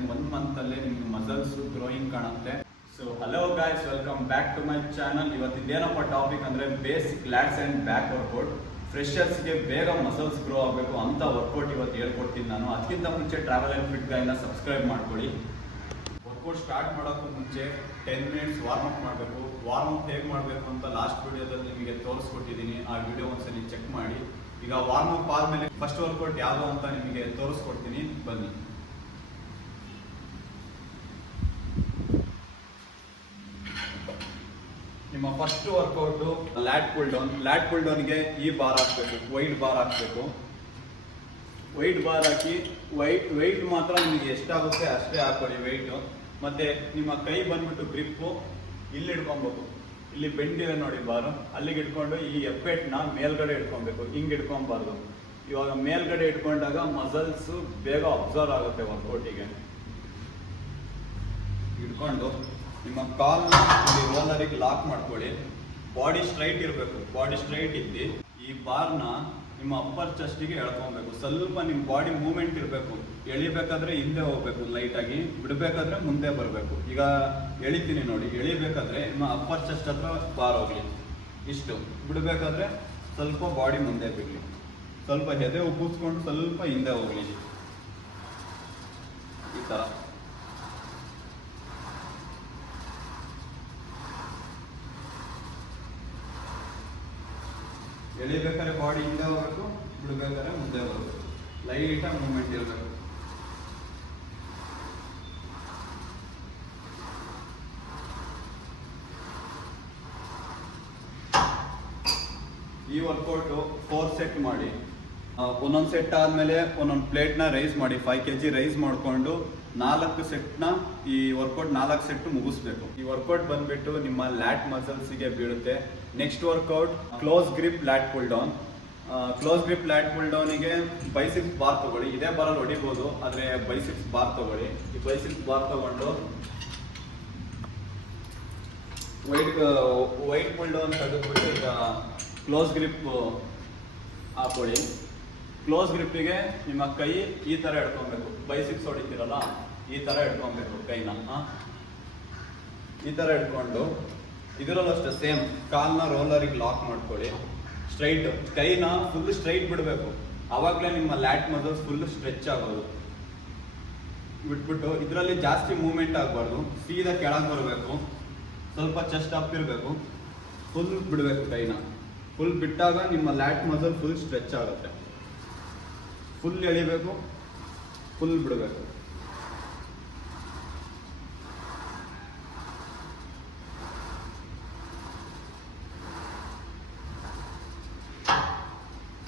Within 1 ಮಂತಲ್ಲೇ ನಿಮ್ಗೆ muscles growing ಕಾಣುತ್ತೆ. So hello guys, welcome back to my channel. ಇವತ್ತಿದ್ದೇನಪ್ಪ ಟಾಪಿಕ್ ಅಂದರೆ basic lats and back workout. ಫ್ರೆಶರ್ಸ್ಗೆ ಬೇಗ ಮಸಲ್ಸ್ ಗ್ರೋ ಆಗಬೇಕು ಅಂತ ವರ್ಕೌಟ್ ಇವತ್ತು ಹೇಳ್ಕೊಡ್ತೀನಿ ನಾನು. ಅದಕ್ಕಿಂತ ಮುಂಚೆ ಟ್ರಾವೆಲ್ ಆ್ಯಂಡ್ ಫಿಟ್ ಗೈನ ಸಬ್ಸ್ಕ್ರೈಬ್ ಮಾಡ್ಕೊಳ್ಳಿ. ವರ್ಕೌಟ್ ಸ್ಟಾರ್ಟ್ ಮಾಡೋಕ್ಕೂ ಮುಂಚೆ 10 ಮಿನಿಟ್ಸ್ ವಾರ್ಮ್ ಅಪ್ ಮಾಡಬೇಕು. ವಾರ್ಮ್ ಅಪ್ ಹೇಗೆ ಮಾಡಬೇಕು ಅಂತ ಲಾಸ್ಟ್ ವಿಡಿಯೋದಲ್ಲಿ ನಿಮಗೆ ತೋರಿಸ್ಕೊಟ್ಟಿದ್ದೀನಿ. ಆ ವಿಡಿಯೋ ಒಂದ್ಸಲಿ ಚೆಕ್ ಮಾಡಿ. ಈಗ ವಾರ್ಮ್ ಅಪ್ ಆದಮೇಲೆ ಫಸ್ಟ್ ವರ್ಕೌಟ್ ಯಾವುದು ಅಂತ ನಿಮಗೆ ತೋರಿಸ್ಕೊಡ್ತೀನಿ, ಬನ್ನಿ. ನಿಮ್ಮ first workout lat pull down. Lat pull ಡೌನ್ಗೆ ಈ ಬಾರ್ ಹಾಕಬೇಕು, ವೈಟ್ ಬಾರ್ ಹಾಕಬೇಕು. ವೈಟ್ ಬಾರ್ ಹಾಕಿ ವೈಟ್ ಮಾತ್ರ ನಿಮಗೆ ಎಷ್ಟಾಗುತ್ತೆ ಅಷ್ಟೇ ಹಾಕೊಳ್ಳಿ ವೈಟು. ಮತ್ತೆ ನಿಮ್ಮ ಕೈ ಬಂದ್ಬಿಟ್ಟು ಗ್ರಿಪ್ಪು ಇಲ್ಲಿ ಇಟ್ಕೊಬೇಕು. ಇಲ್ಲಿ ಬೆಂಡಿದೆ ನೋಡಿ ಬಾರು, ಅಲ್ಲಿಗೆ ಇಟ್ಕೊಂಡು ಈ ಎಪ್ಪೆಟ್ನ ಮೇಲ್ಗಡೆ ಇಟ್ಕೊಬೇಕು. ಹಿಂಗೆ ಇಟ್ಕೊಬಾರ್ದು. ಇವಾಗ ಮೇಲ್ಗಡೆ ಇಟ್ಕೊಂಡಾಗ ಮಸಲ್ಸ್ ಬೇಗ ಅಬ್ಸರ್ವ್ ಆಗುತ್ತೆ ವರ್ಕೌಟಿಗೆ. ಇಟ್ಕೊಂಡು ನಿಮ್ಮ ಕಾಲ್ನ ಇಲ್ಲಿ ರೋಲರಿಗೆ ಲಾಕ್ ಮಾಡ್ಕೊಳ್ಳಿ. ಬಾಡಿ ಸ್ಟ್ರೈಟ್ ಇರಬೇಕು. ಬಾಡಿ ಸ್ಟ್ರೈಟ್ ಇದ್ದು ಈ ಬಾರ್ನ ನಿಮ್ಮ ಅಪ್ಪರ್ ಚೆಸ್ಟಿಗೆ ಎಳ್ಕೊಬೇಕು. ಸ್ವಲ್ಪ ನಿಮ್ಮ ಬಾಡಿ ಮೂವ್ಮೆಂಟ್ ಇರಬೇಕು. ಎಳಿಬೇಕಾದ್ರೆ ಹಿಂದೆ ಹೋಗ್ಬೇಕು ಲೈಟಾಗಿ, ಬಿಡಬೇಕಾದ್ರೆ ಮುಂದೆ ಬರಬೇಕು. ಈಗ ಎಳಿತೀನಿ ನೋಡಿ. ಎಳಿಬೇಕಾದ್ರೆ ನಿಮ್ಮ ಅಪ್ಪರ್ ಚೆಸ್ಟ್ ಹತ್ರ ಬಾರ್ ಹೋಗಲಿ, ಇಷ್ಟು. ಬಿಡಬೇಕಾದ್ರೆ ಸ್ವಲ್ಪ ಬಾಡಿ ಮುಂದೆ ಬಿಡಲಿ. ಸ್ವಲ್ಪ ಎದೆ ಉಬ್ಬಿಸ್ಕೊಂಡು ಸ್ವಲ್ಪ ಹಿಂದೆ ಹೋಗಲಿ, ಈ ಥರ. ಎಳಿಬೇಕಾದ್ರೆ ಬಾಡಿ ಹಿಂದೆ ಹೋಗ್ಬೇಕು, ಬಿಡಬೇಕಾದ್ರೆ ಮುಂದೆ ಬರಬೇಕು. ಲೈಟಾಗಿ ಮೂವ್ಮೆಂಟ್ ಇರಬೇಕು. ಈ ವರ್ಕೌಟು 4 ಸೆಟ್ ಮಾಡಿ. ಒಂದೊಂದು ಸೆಟ್ ಆದಮೇಲೆ ಒಂದೊಂದು ಪ್ಲೇಟ್ನ ರೈಸ್ ಮಾಡಿ. 5 kg ರೈಸ್ ಮಾಡಿಕೊಂಡು 4 ಸೆಟ್ನ ಈ ವರ್ಕೌಟ್ 4 ಸೆಟ್ ಮುಗಿಸ್ಬೇಕು. ಈ ವರ್ಕೌಟ್ ಬಂದ್ಬಿಟ್ಟು ನಿಮ್ಮ ಲ್ಯಾಟ್ ಮಸಲ್ಸಿಗೆ ಬೀಳುತ್ತೆ. Next workout close grip lat pull down. Close grip lat pull ಡೌನಿಗೆ ಬೈಸಿಪ್ಸ್ ಬಾರ್ ತಗೊಳ್ಳಿ. ಇದೇ ಬಾರಲ್ಲಿ ಹೊಡಿಬೋದು, ಆದರೆ ಬೈಸಿಪ್ಸ್ ಬಾರ್ ತಗೊಳ್ಳಿ. ಈ ಬೈಸಿಪ್ಸ್ ಬಾರ್ ತಗೊಂಡು ವೈಟ್ ಪುಲ್ ಡೌನ್ ತೆಗೆದ್ಬಿಟ್ಟು ಈಗ ಕ್ಲೋಸ್ ಗ್ರಿಪ್ ಹಾಕೊಳ್ಳಿ. ಕ್ಲೋಸ್ ಗ್ರಿಪ್ಪಿಗೆ ನಿಮ್ಮ ಕೈ ಈ ಥರ ಇಟ್ಕೊಬೇಕು. ಬೈಸಿಪ್ಸ್ ಹೊಡಿತೀರಲ್ಲ, ಈ ಥರ ಇಟ್ಕೊಬೇಕು ಕೈನ. ಈ ಥರ ಇಟ್ಕೊಂಡು ಇದರಲ್ಲೂ ಅಷ್ಟೇ ಸೇಮ್ ಕಾಲ್ನ ರೋಲರಿಗೆ ಲಾಕ್ ಮಾಡ್ಕೊಳ್ಳಿ. ಸ್ಟ್ರೈಟ್ ಕೈನ ಫುಲ್ ಸ್ಟ್ರೈಟ್ ಬಿಡಬೇಕು. ಆವಾಗಲೇ ನಿಮ್ಮ ಲ್ಯಾಟ್ ಮಸಲ್ಸ್ ಫುಲ್ ಸ್ಟ್ರೆಚ್ ಆಗೋದು. ಬಿಟ್ಬಿಟ್ಟು ಇದರಲ್ಲಿ ಜಾಸ್ತಿ ಮೂವ್ಮೆಂಟ್ ಆಗಬಾರ್ದು. ಸೀದಾ ಕೆಳಗೆ ಬರಬೇಕು. ಸ್ವಲ್ಪ ಚೆಸ್ಟ್ ಅಪ್ ಇರಬೇಕು. ಫುಲ್ ಬಿಡಬೇಕು ಕೈನ. ಫುಲ್ ಬಿಟ್ಟಾಗ ನಿಮ್ಮ ಲ್ಯಾಟ್ ಮಸಲ್ ಫುಲ್ ಸ್ಟ್ರೆಚ್ ಆಗುತ್ತೆ. ಫುಲ್ ಎಳಿಬೇಕು, ಫುಲ್ ಬಿಡಬೇಕು.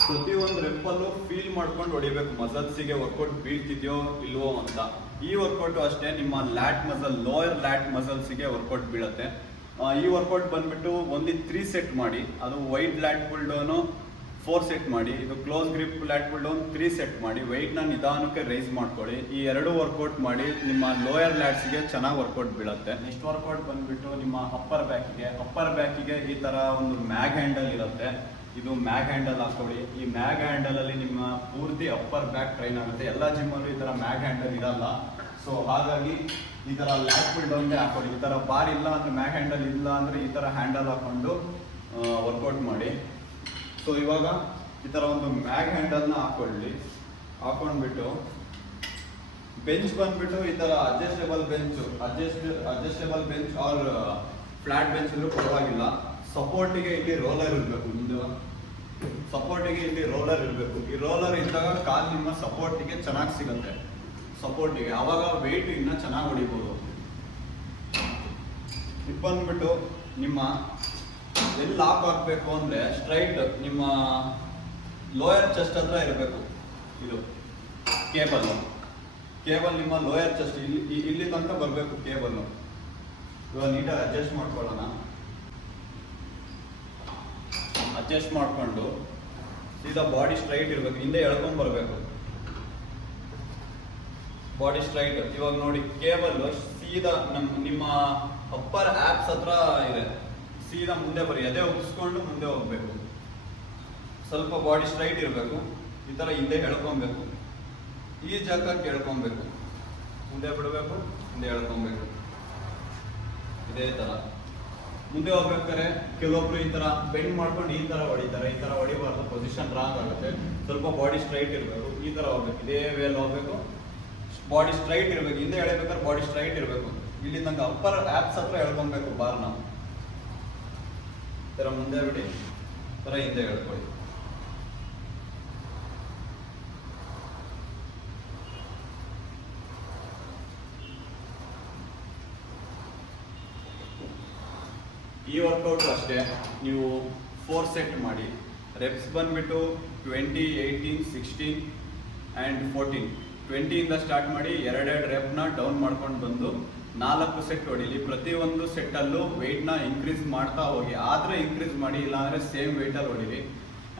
ಪ್ರತಿಯೊಂದು ರೆಪ್ಪಲ್ಲೂ ಫೀಲ್ ಮಾಡ್ಕೊಂಡು ಹೊಡಿಬೇಕು ಮಸಲ್ಸಿಗೆ ವರ್ಕೌಟ್ ಬೀಳ್ತಿದ್ಯೋ ಇಲ್ವೋ ಅಂತ. ಈ ವರ್ಕೌಟು ಅಷ್ಟೇ ನಿಮ್ಮ ಲ್ಯಾಟ್ ಮಸಲ್, ಲೋಯರ್ ಲ್ಯಾಟ್ ಮಸಲ್ಸಿಗೆ ವರ್ಕೌಟ್ ಬೀಳುತ್ತೆ. ಈ ವರ್ಕೌಟ್ ಬಂದ್ಬಿಟ್ಟು ಒಂದು 3 ಸೆಟ್ ಮಾಡಿ. ಅದು ವೈಟ್ ಲ್ಯಾಟ್ ಪುಲ್ ಡೌನು 4 ಸೆಟ್ ಮಾಡಿ. ಇದು close grip lat pull down 3 set ಮಾಡಿ. ವೆಯ್ಟ್ನ ನಿಧಾನಕ್ಕೆ ರೈಸ್ ಮಾಡ್ಕೊಳ್ಳಿ. ಈ 2 ವರ್ಕೌಟ್ ಮಾಡಿ ನಿಮ್ಮ ಲೋಯರ್ ಲ್ಯಾಟ್ಸ್ಗೆ ಚೆನ್ನಾಗಿ ವರ್ಕೌಟ್ ಬೀಳುತ್ತೆ. ನೆಕ್ಸ್ಟ್ ವರ್ಕೌಟ್ ಬಂದ್ಬಿಟ್ಟು ನಿಮ್ಮ ಅಪ್ಪರ್ ಬ್ಯಾಕಿಗೆ. ಅಪ್ಪರ್ ಬ್ಯಾಕಿಗೆ ಈ ಥರ ಒಂದು ಮ್ಯಾಗ್ ಹ್ಯಾಂಡಲ್ ಇರುತ್ತೆ. ಇದು ಮ್ಯಾಗ್ ಹ್ಯಾಂಡಲ್ ಹಾಕೊಳ್ಳಿ. ಈ ಮ್ಯಾಗ್ ಹ್ಯಾಂಡಲಲ್ಲಿ ನಿಮ್ಮ ಪೂರ್ತಿ ಅಪ್ಪರ್ ಬ್ಯಾಕ್ ಟ್ರೈನ್ ಆಗುತ್ತೆ. ಎಲ್ಲ ಜಿಮ್ಮಲ್ಲೂ ಈ ಥರ ಮ್ಯಾಗ್ ಹ್ಯಾಂಡಲ್ ಇರಲ್ಲ. ಸೊ ಹಾಗಾಗಿ ಈ ಥರ ಲ್ಯಾಟ್ ಪುಲ್ ಡೌನ್ಗೆ ಹಾಕೊಳ್ಳಿ. ಈ ಥರ ಬಾರ್ ಇಲ್ಲ ಅಂದರೆ, ಮ್ಯಾಗ್ ಹ್ಯಾಂಡಲ್ ಇಲ್ಲ ಅಂದರೆ ಈ ಥರ ಹ್ಯಾಂಡಲ್ ಹಾಕ್ಕೊಂಡು ವರ್ಕೌಟ್ ಮಾಡಿ. ಸೊ ಇವಾಗ ಈ ಥರ ಒಂದು ಮ್ಯಾಗ್ ಹ್ಯಾಂಡಲ್ನ ಹಾಕೊಂಡ್ಬಿಟ್ಟು ಬೆಂಚ್ ಬಂದ್ಬಿಟ್ಟು ಈ ಥರ adjustable bench or flat bench ಇದ್ರೂ ಪರವಾಗಿಲ್ಲ. ಸಪೋರ್ಟಿಗೆ ಇಲ್ಲಿ ರೋಲರ್ ಇರಬೇಕು. ಸಪೋರ್ಟಿಗೆ ಇಲ್ಲಿ ರೋಲರ್ ಇರಬೇಕು. ಈ ರೋಲರ್ ಇದ್ದಾಗ ಕಾಲು ನಿಮ್ಮ ಸಪೋರ್ಟಿಗೆ ಚೆನ್ನಾಗಿ ಸಿಗುತ್ತೆ. ಸಪೋರ್ಟಿಗೆ ಆವಾಗ ವೆಯ್ಟ್ ಇನ್ನೂ ಚೆನ್ನಾಗಿ ಹೊಡಿಬೋದು. ಇದು ಬಂದ್ಬಿಟ್ಟು ನಿಮ್ಮ ಎಲ್ಲಿ ಲಾಕ್ ಹಾಕಬೇಕು ಅಂದರೆ ಸ್ಟ್ರೈಟ್ ನಿಮ್ಮ ಲೋಯರ್ ಚೆಸ್ಟ್ ಹತ್ರ ಇರಬೇಕು. ಇದು ಕೇಬಲ್ ನಿಮ್ಮ ಲೋಯರ್ ಚೆಸ್ಟ್ ಇಲ್ಲಿ ತನಕ ಬರಬೇಕು ಕೇಬಲ್ಲು. ಇವಾಗ ನೀಟಾಗಿ ಅಡ್ಜಸ್ಟ್ ಮಾಡ್ಕೊಳ್ಳೋಣ. ಅಡ್ಜಸ್ಟ್ ಮಾಡಿಕೊಂಡು ಸೀದಾ ಬಾಡಿ ಸ್ಟ್ರೈಟ್ ಇರಬೇಕು. ಹಿಂದೆ ಎಳ್ಕೊಂಡು ಬರಬೇಕು. Body straight. ಇವಾಗ ನೋಡಿ ಕೇಬಲ್ ಸೀದಾ ನಿಮ್ಮ ಅಪ್ಪರ್ ಆಪ್ಸ್ ಹತ್ರ ಇದೆ. ಸೀದಾ ಮುಂದೆ ಬರಿ. ಅದೇ ಉಗಿಸ್ಕೊಂಡು ಮುಂದೆ ಹೋಗ್ಬೇಕು. ಸ್ವಲ್ಪ ಬಾಡಿ ಸ್ಟ್ರೈಟ್ ಇರಬೇಕು. ಈ ಥರ ಹಿಂದೆ ಎಳ್ಕೊಬೇಕು. ಈ ಜಾಗಕ್ಕೆ ಎಳ್ಕೊಬೇಕು. ಮುಂದೆ ಬಿಡಬೇಕು, ಮುಂದೆ ಎಳ್ಕೊಬೇಕು. ಇದೇ ಥರ ಮುಂದೆ ಹೋಗ್ಬೇಕಾದ್ರೆ ಕೆಲವೊಬ್ರು ಈ ಥರ ಬೆಂಡ್ ಮಾಡ್ಕೊಂಡು ಈ ಥರ ಹೊಡಿತಾರೆ. ಈ ಥರ ಹೊಡಿಬಾರ್ದು, ಪೊಸಿಷನ್ ರಾಂಗ್ ಆಗುತ್ತೆ. ಸ್ವಲ್ಪ ಬಾಡಿ ಸ್ಟ್ರೈಟ್ ಇರಬೇಕು. ಈ ಥರ ಹೋಗ್ಬೇಕು, ಇದೇ ವೇಲ್ ಹೋಗ್ಬೇಕು. ಬಾಡಿ ಸ್ಟ್ರೈಟ್ ಇರಬೇಕು. ಹಿಂದೆ ಎಳಿಬೇಕಾದ್ರೆ ಬಾಡಿ ಸ್ಟ್ರೈಟ್ ಇರಬೇಕು. ಇಲ್ಲಿ ನಂಗೆ ಅಪ್ಪರ್ ಆ್ಯಪ್ಸ್ ಹತ್ರ ಎಳ್ಕೊಬೇಕು ಬಾರ್ನ. ಈ ಥರ ಮುಂದೆ ಬಿಡಿ, ಈ ಥರ ಹಿಂದೆ ಎಳ್ಕೊಳ್ಳಿ. ಈ ವರ್ಕೌಟ್ ಅಷ್ಟೇ, ನೀವು 4 ಸೆಟ್ ಮಾಡಿ. ರೆಪ್ಸ್ ಬಂದ್ಬಿಟ್ಟು 20, 18, 16 ಆ್ಯಂಡ್ 14. 20ಇಂದ ಸ್ಟಾರ್ಟ್ ಮಾಡಿ 2 ರೆಪ್ನ ಡೌನ್ ಮಾಡ್ಕೊಂಡು ಬಂದು 4 ಸೆಟ್ ಹೊಡಿಲಿ. ಪ್ರತಿಯೊಂದು ಸೆಟ್ಟಲ್ಲೂ ವೆಯ್ಟ್ನ ಇನ್ಕ್ರೀಸ್ ಮಾಡ್ತಾ ಹೋಗಿ. ಆದರೆ ಇನ್ಕ್ರೀಸ್ ಮಾಡಿ, ಇಲ್ಲಾಂದರೆ ಸೇಮ್ ವೆಯ್ಟಲ್ಲಿ ಹೊಡಿರಿ.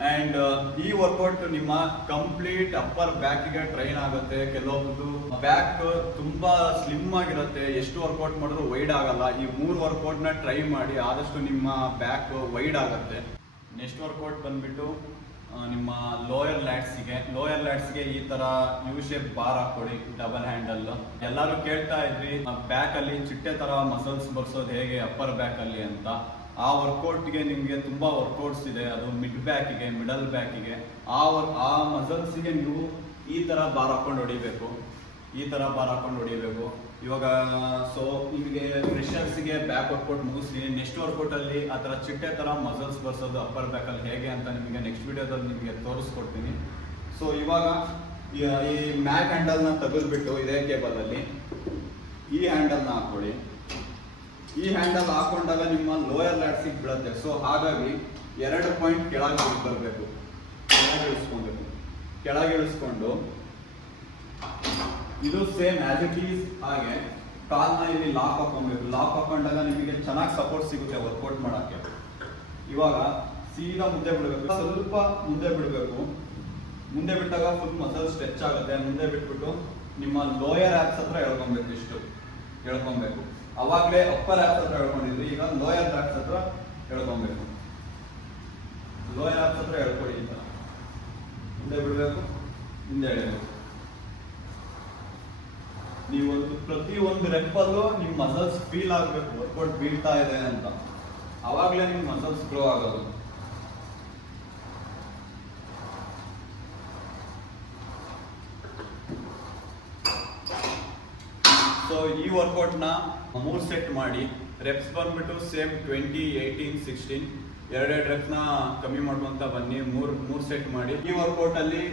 ಆ್ಯಂಡ್ ಈ ವರ್ಕೌಟ್ ನಿಮ್ಮ ಕಂಪ್ಲೀಟ್ ಅಪ್ಪರ್ ಬ್ಯಾಕಿಗೆ ಟ್ರೈನ್ ಆಗುತ್ತೆ. ಕೆಲವೊಂದು ಬ್ಯಾಕ್ ತುಂಬ ಸ್ಲಿಮ್ ಆಗಿರುತ್ತೆ, ಎಷ್ಟು ವರ್ಕೌಟ್ ಮಾಡಿದ್ರು ವೈಡ್ ಆಗಲ್ಲ. ಈ 3 ವರ್ಕೌಟ್ನ ಟ್ರೈ ಮಾಡಿ, ಆದಷ್ಟು ನಿಮ್ಮ ಬ್ಯಾಕ್ ವೈಡ್ ಆಗುತ್ತೆ. ನೆಕ್ಸ್ಟ್ ವರ್ಕೌಟ್ ಬಂದ್ಬಿಟ್ಟು ನಿಮ್ಮ ಲೋಯರ್ ಲ್ಯಾಟ್ಸ್ಗೆ ಈ ಥರ ಯು ಶೇಪ್ ಬಾರ್ ಹಾಕ್ಕೊಡಿ, ಡಬಲ್ ಹ್ಯಾಂಡಲ್. ಎಲ್ಲರೂ ಕೇಳ್ತಾ ಇದ್ರಿ ಬ್ಯಾಕಲ್ಲಿ ಚಿಟ್ಟೆ ಥರ ಮಸಲ್ಸ್ ಬರ್ಸೋದು ಹೇಗೆ ಅಪ್ಪರ್ ಬ್ಯಾಕಲ್ಲಿ ಅಂತ. ಆ ವರ್ಕೌಟ್ಗೆ ನಿಮಗೆ ತುಂಬ ವರ್ಕೌಟ್ಸ್ ಇದೆ. ಅದು ಮಿಡ್ ಬ್ಯಾಕಿಗೆ, ಮಿಡಲ್ ಬ್ಯಾಕಿಗೆ. ಆ ಮಸಲ್ಸಿಗೆ ನೀವು ಈ ಥರ ಬಾರ್ ಹಾಕೊಂಡು ಹೊಡಿಬೇಕು. ಈ ಥರ ಬಾರ್ ಹಾಕೊಂಡು ಹೊಡಿಬೇಕು. ಇವಾಗ ಸೊ ನಿಮಗೆ ಫ್ರೆಷರ್ಸ್ಗೆ ಬ್ಯಾಕ್ ವರ್ಕೌಟ್ ಮುಗಿಸ್ತೀನಿ. ನೆಕ್ಸ್ಟ್ ವರ್ಕೌಟಲ್ಲಿ ಆ ಥರ ಚಿಟ್ಟೆ ಥರ ಮಸಲ್ಸ್ ಬರ್ಸೋದು ಅಪ್ಪರ್ ಬ್ಯಾಕಲ್ಲಿ ಹೇಗೆ ಅಂತ ನಿಮಗೆ ನೆಕ್ಸ್ಟ್ ವಿಡಿಯೋದಲ್ಲಿ ನಿಮಗೆ ತೋರಿಸ್ಕೊಡ್ತೀನಿ. ಸೊ ಇವಾಗ ಈ ಮ್ಯಾಕ್ ಹ್ಯಾಂಡಲ್ನ ತೆಗೆದುಬಿಟ್ಟು ಇದೇ ಕೇಬಲಲ್ಲಿ ಈ ಹ್ಯಾಂಡಲ್ನ ಹಾಕ್ಕೊಳ್ಳಿ. ಈ ಹ್ಯಾಂಡಲ್ ಹಾಕೊಂಡಾಗ ನಿಮ್ಮ ಲೋಯರ್ ಲ್ಯಾಟ್ಸಿಗೆ ಬೀಳುತ್ತೆ. ಸೊ ಹಾಗಾಗಿ 2 ಪಾಯಿಂಟ್ ಕೆಳಗೆ ಬರಬೇಕು, ಕೆಳಗೆ ಇಳಿಸ್ಕೊಬೇಕು. ಕೆಳಗೆ ಇಳಿಸ್ಕೊಂಡು ಇದು ಸೇಮ್ ಆಸ್ ಇಟ್ ಈಸ್ ಹಾಗೆ ಕಾಲ್ನ ಇಲ್ಲಿ ಲಾಕ್ ಹಾಕೊಬೇಕು. ಲಾಕ್ ಹಾಕೊಂಡಾಗ ನಿಮಗೆ ಚೆನ್ನಾಗಿ ಸಪೋರ್ಟ್ ಸಿಗುತ್ತೆ ವರ್ಕೌಟ್ ಮಾಡೋಕ್ಕೆ. ಇವಾಗ ಸೀದಾ ಮುಂದೆ ಬಿಡಬೇಕು, ಸ್ವಲ್ಪ ಮುಂದೆ ಬಿಡಬೇಕು. ಮುಂದೆ ಬಿಟ್ಟಾಗ ಫುಲ್ ಮಸಲ್ ಸ್ಟ್ರೆಚ್ ಆಗುತ್ತೆ. ಮುಂದೆ ಬಿಟ್ಬಿಟ್ಟು ನಿಮ್ಮ ಲೋಯರ್ ಆ್ಯಪ್ಸ್ ಹತ್ರ ಎಳ್ಕೊಬೇಕು. ಇಷ್ಟು ಎಳ್ಕೊಬೇಕು. ಅವಾಗಲೇ ಅಪ್ಪರ್ ಆ್ಯಪ್ಸ್ ಹತ್ರ ಎಳ್ಕೊಂಡಿದ್ರಿ, ಈಗ ಲೋಯರ್ ಆ್ಯಪ್ಸ್ ಹತ್ರ ಎಳ್ಕೊಬೇಕು. ಲೋಯರ್ ಆ್ಯಪ್ಸ್ ಹತ್ರ ಎಳ್ಕೊಳ್ಳಿ. ಈ ಥರ ಮುಂದೆ ಬಿಡಬೇಕು, ಹಿಂದೆ ಎಳಿಬೇಕು. ನೀವೊಂದು ಪ್ರತಿಯೊಂದು ರೆಪ್ಪಲ್ಲೂ ನಿಮ್ಮ ಮಸಲ್ಸ್ ಫೀಲ್ ಆಗಬೇಕು, ವರ್ಕೌಟ್ ಬೀಳ್ತಾ ಇದೆ ಅಂತ. ಅವಾಗಲೇ ನಿಮ್ಮ ಮಸಲ್ಸ್ ಗ್ರೋ ಆಗೋದು. ಸೊ ಈ ವರ್ಕೌಟ್ನ 3 ಸೆಟ್ ಮಾಡಿ. ರೆಪ್ಸ್ ಬಂದ್ಬಿಟ್ಟು ಸೇಮ್ 20, 18, 16. 2 ರೆಪ್ಸ್ನ ಕಮ್ಮಿ ಮಾಡ್ಕೊಂತ ಬನ್ನಿ. 3 ಸೆಟ್ ಮಾಡಿ. ಈ ವರ್ಕೌಟಲ್ಲಿ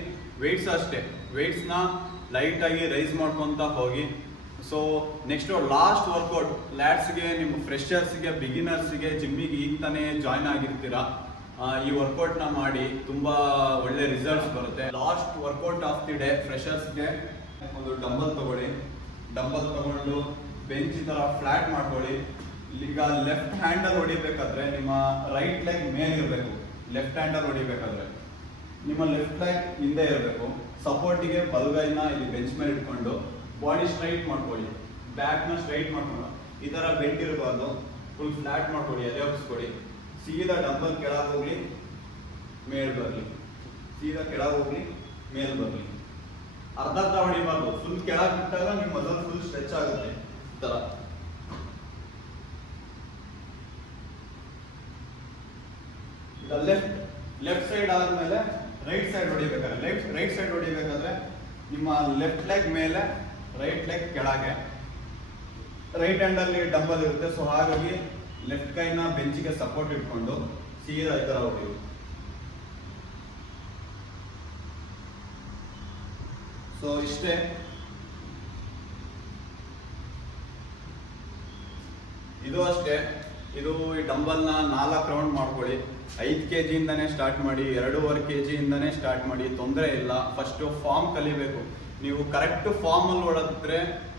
ವೆಯ್ಟ್ಸ್ ಅಷ್ಟೇ, ವೆಯ್ಟ್ಸ್ನ ಲೈಟಾಗಿ ರೈಸ್ ಮಾಡ್ಕೊತ ಹೋಗಿ. ಸೊ ನೆಕ್ಸ್ಟ್ ಲಾಸ್ಟ್ ವರ್ಕೌಟ್ ಲ್ಯಾಟ್ಸ್ಗೆ, ನಿಮ್ಮ ಫ್ರೆಷರ್ಸ್ಗೆ, ಬಿಗಿನರ್ಸ್ಗೆ, ಜಿಮ್ಮಿಗೆ ಈಗ ತಾನೇ ಜಾಯ್ನ್ ಆಗಿರ್ತೀರಾ, ಈ ವರ್ಕೌಟ್ನ ಮಾಡಿ. ತುಂಬ ಒಳ್ಳೆ ರಿಸಲ್ಟ್ಸ್ ಬರುತ್ತೆ. Last workout of the day ಫ್ರೆಷರ್ಸ್ಗೆ ಒಂದು ಡಂಬಲ್ ತಗೊಳ್ಳಿ. ಡಂಬಲ್ ತಗೊಂಡು ಬೆಂಚ್ ಈ ಥರ ಫ್ಲಾಟ್ ಮಾಡ್ಕೊಳ್ಳಿ. ಈಗ ಲೆಫ್ಟ್ ಹ್ಯಾಂಡಲ್ ಹೊಡಿಬೇಕಾದ್ರೆ ನಿಮ್ಮ ರೈಟ್ ಲೆಗ್ ಮೇಲೆ ಇರಬೇಕು. ಲೆಫ್ಟ್ ಹ್ಯಾಂಡಲ್ ಹೊಡಿಬೇಕಾದ್ರೆ ನಿಮ್ಮ ಲೆಫ್ಟ್ ಲೆಗ್ ಹಿಂದೆ ಇರಬೇಕು. ಸಪೋರ್ಟಿಗೆ ಬಲಗೈನ ಇಲ್ಲಿ ಬೆಂಚ್ ಮೇಲೆ ಇಟ್ಕೊಂಡು ಬಾಡಿ ಸ್ಟ್ರೈಟ್ ಮಾಡ್ಕೊಳ್ಳಿ. ಬ್ಯಾಕ್ನ ಸ್ಟ್ರೈಟ್ ಮಾಡ್ಕೊಂಡು ಈ ಥರ ಬೆಂಡ್ ಇರಬಾರ್ದು. ಫುಲ್ ಫ್ಲಾಟ್ ಮಾಡ್ಕೊಳ್ಳಿ, ಎದೆ ಒಪ್ಸ್ಕೊಡಿ. ಸೀದಾ ಡಂಬಲ್ ಕೆಳಗೆ ಹೋಗ್ಲಿ, ಮೇಲ್ ಬರಲಿ. ಸೀದಾ ಕೆಳಗೆ ಹೋಗ್ಲಿ, ಮೇಲ್ ಬರಲಿ. ಅರ್ಧ ಹೊಡಿಬಾರ್ದು. ಫುಲ್ ಕೆಳಗೆ ಬಿಟ್ಟಾಗ ನಿಮ್ಮ ಮಸಲ್ ಫುಲ್ ಸ್ಟ್ರೆಚ್ ಆಗುತ್ತೆ. ಈ ಥರ ಲೆಫ್ಟ್ ಸೈಡ್ ಆದ್ಮೇಲೆ ರೈಟ್ ಸೈಡ್ ಹೊಡಿಬೇಕಾದ್ರೆ ರೈಟ್ ಸೈಡ್ ಹೊಡಿಬೇಕಾದ್ರೆ ನಿಮ್ಮ ಲೆಫ್ಟ್ ಲೆಗ್ ಮೇಲೆ, ರೈಟ್ ಲೆಗ್ ಕೆಳಗೆ. ರೈಟ್ ಹ್ಯಾಂಡಲ್ಲಿ ಡಂಬಲ್ ಇರುತ್ತೆ. ಸೊ ಹಾಗಾಗಿ ಲೆಫ್ಟ್ ಕೈನ ಬೆಂಚಿಗೆ ಸಪೋರ್ಟ್ ಇಟ್ಕೊಂಡು ಸೀದಾ ಈ ಥರ ಹೊಡಿಬೇಕು. ಸೊ ಇಷ್ಟೇ. ಇದು ಅಷ್ಟೇ. ಇದು ಈ ಡಂಬಲ್ನ 4 ರೌಂಡ್ ಮಾಡ್ಕೊಳ್ಳಿ. 5 kg ಇಂದಾನೆ ಸ್ಟಾರ್ಟ್ ಮಾಡಿ, 2.5 kg ಇಂದಾನೆ ಸ್ಟಾರ್ಟ್ ಮಾಡಿ, ತೊಂದರೆ ಇಲ್ಲ. ಫಸ್ಟ್ ಫಾರ್ಮ್ ಕಲಿಬೇಕು. ನೀವು ಕರೆಕ್ಟ್ ಫಾರ್ಮಲ್ಲಿ ಹೊಡೆದ್ರೆ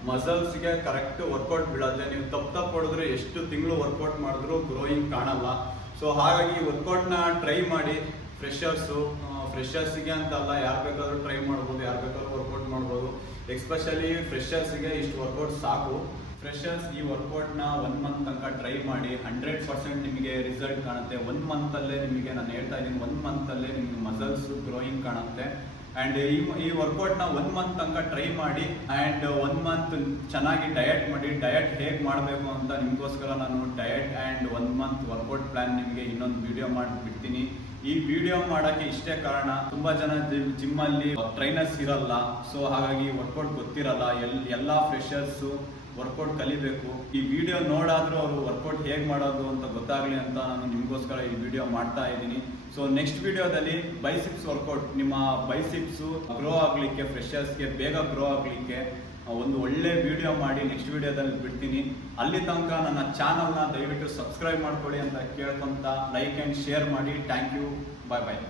ಮಸಲ್ಸ್ಗೆ ಕರೆಕ್ಟ್ ವರ್ಕೌಟ್ ಬೀಳತ್ತೆ. ನೀವು ತಪ್ಪು ಹೊಡೆದ್ರೆ ಎಷ್ಟು ತಿಂಗಳು ವರ್ಕೌಟ್ ಮಾಡಿದ್ರು ಗ್ರೋಯಿಂಗ್ ಕಾಣಲ್ಲ. ಸೊ ಹಾಗಾಗಿ ವರ್ಕೌಟ್ನ ಟ್ರೈ ಮಾಡಿ. ಫ್ರೆಷರ್ಸ್ಗೆ ಅಂತ ಅಲ್ಲ, ಯಾರು ಬೇಕಾದ್ರೂ ಟ್ರೈ ಮಾಡ್ಬೋದು, ಯಾರು ಬೇಕಾದ್ರೂ ವರ್ಕೌಟ್ ಮಾಡ್ಬೋದು. ಎಸ್ಪೆಷಲಿ ಫ್ರೆಷರ್ಸ್ಗೆ ಇಷ್ಟು ವರ್ಕೌಟ್ ಸಾಕು. ಫ್ರೆಷರ್ಸ್ ಈ ವರ್ಕೌಟ್ನ 1 ಮಂತ್ ತನಕ ಟ್ರೈ ಮಾಡಿ. 100% ನಿಮಗೆ ರಿಸಲ್ಟ್ ಕಾಣುತ್ತೆ. 1 ಮಂತಲ್ಲೇ ನಿಮಗೆ, ನಾನು ಹೇಳ್ತಾ ಇದ್ದೀನಿ, 1 ಮಂತಲ್ಲೇ ನಿಮಗೆ ಮಸಲ್ಸ್ ಗ್ರೋಯಿಂಗ್ ಕಾಣುತ್ತೆ. ಆ್ಯಂಡ್ ಈ ವರ್ಕೌಟ್ನ 1 ಮಂತ್ ತನಕ ಟ್ರೈ ಮಾಡಿ ಆ್ಯಂಡ್ 1 ಮಂತ್ ಚೆನ್ನಾಗಿ ಡಯಟ್ ಮಾಡಿ. ಡಯಟ್ ಹೇಗೆ ಮಾಡಬೇಕು ಅಂತ ನಿಮಗೋಸ್ಕರ ನಾನು diet and 1 month workout plan ನಿಮಗೆ ಇನ್ನೊಂದು ವಿಡಿಯೋ ಮಾಡಿಬಿಡ್ತೀನಿ. ಈ ವಿಡಿಯೋ ಮಾಡೋಕ್ಕೆ ಇಷ್ಟೇ ಕಾರಣ, ತುಂಬ ಜನ ಜಿಮ್ಮಲ್ಲಿ ಟ್ರೈನರ್ಸ್ ಇರಲ್ಲ, ಸೊ ಹಾಗಾಗಿ ವರ್ಕೌಟ್ ಗೊತ್ತಿರಲ್ಲ. ಎಲ್ಲ ಫ್ರೆಷರ್ಸು ವರ್ಕೌಟ್ ಕಲಿಬೇಕು. ಈ ವಿಡಿಯೋ ನೋಡಾದ್ರೂ ಅವರು ವರ್ಕೌಟ್ ಹೇಗೆ ಮಾಡೋದು ಅಂತ ಗೊತ್ತಾಗಲಿ ಅಂತ ನಾನು ನಿಮಗೋಸ್ಕರ ಈ ವಿಡಿಯೋ ಮಾಡ್ತಾ ಇದ್ದೀನಿ. ಸೊ ನೆಕ್ಸ್ಟ್ ವಿಡಿಯೋದಲ್ಲಿ ಬೈಸಿಪ್ಸ್ ವರ್ಕೌಟ್, ನಿಮ್ಮ ಬೈಸಿಪ್ಸು ಗ್ರೋ ಆಗಲಿಕ್ಕೆ, ಫ್ರೆಷರ್ಸ್ಗೆ ಬೇಗ ಗ್ರೋ ಆಗಲಿಕ್ಕೆ ಒಂದು ಒಳ್ಳೆ ವಿಡಿಯೋ ಮಾಡಿ ನೆಕ್ಸ್ಟ್ ವಿಡಿಯೋದಲ್ಲಿ ಬಿಡ್ತೀನಿ. ಅಲ್ಲಿ ತನಕ ನನ್ನ ಚಾನಲ್ನ ದಯವಿಟ್ಟು ಸಬ್ಸ್ಕ್ರೈಬ್ ಮಾಡ್ಕೊಳ್ಳಿ ಅಂತ ಕೇಳ್ಕೊಂತ ಲೈಕ್ ಆ್ಯಂಡ್ ಶೇರ್ ಮಾಡಿ. Thank you. Bye bye.